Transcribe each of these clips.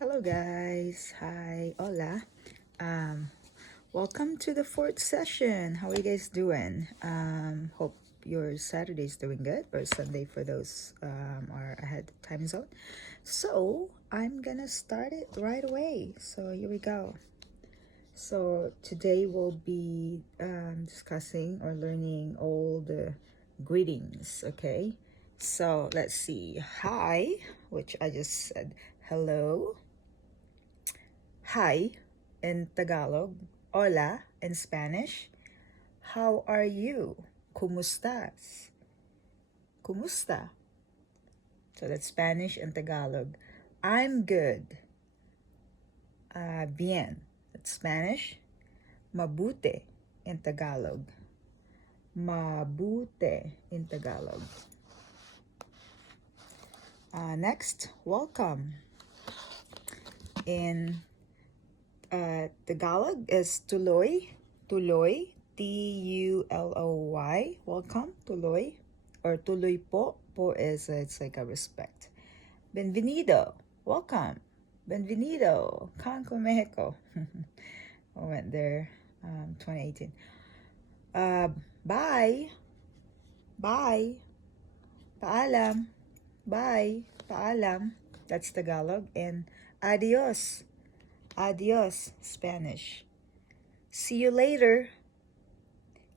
Hello guys, hi, hola. Um, Welcome to the fourth session. How are you guys doing? Hope your Saturday's doing good, or Sunday for those are ahead time zone. So I'm gonna start it right away. So here we go. So today we'll be discussing or learning all the greetings. Okay. So let's see. Hi, which I just said hello. Hi in Tagalog, hola in Spanish, how are you? Kumusta's? Kumusta? So that's Spanish and Tagalog. I'm good. Bien. That's Spanish. Mabuti in Tagalog. Mabuti in Tagalog. Next, welcome. In Tagalog is tuloy. Tuloy. Tuloy. Welcome, tuloy. Or tuloy po. Po is, it's like a respect. Bienvenido. Welcome. Bienvenido. Cancun, Mexico. I went there 2018. Bye. Bye. Paalam. Bye. Paalam. That's Tagalog. And adios. Adios, Spanish. See you later.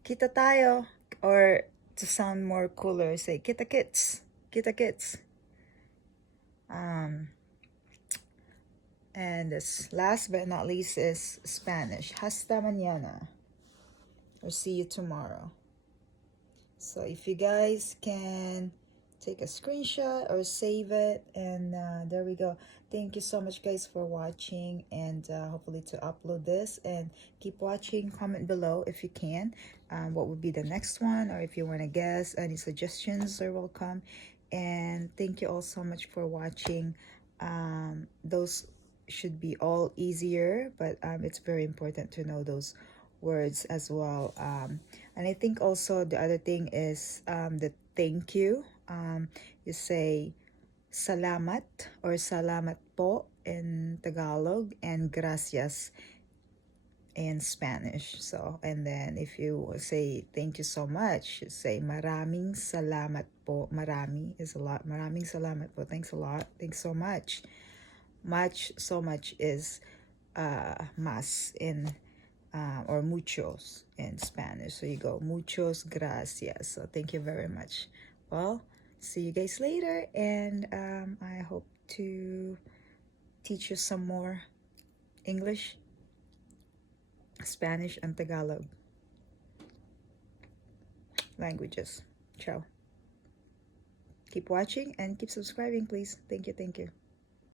Kita tayo. Or to sound more cooler, say kita kits. Kita kits. And this last but not least is Spanish. Hasta mañana. Or see you tomorrow. So if you guys can take a screenshot or save it, and there we go. Thank you so much guys for watching, and hopefully to upload this, and keep watching. Comment below if you can what would be the next one, or if you want to guess. Any suggestions are welcome. And thank you all so much for watching. Those should be all easier, but it's very important to know those words as well. And I think also the other thing is the thank you. You say salamat or salamat po in Tagalog, and gracias in Spanish. So, and then if you say thank you so much, you say maraming salamat po. Marami is a lot. Maraming salamat po. Thanks a lot. Thanks so much. So much is más in or muchos in Spanish. So you go muchos gracias. So thank you very much. Well, see you guys later, and I hope to teach you some more English, Spanish, and Tagalog languages. Ciao. Keep watching and keep subscribing, please. Thank you.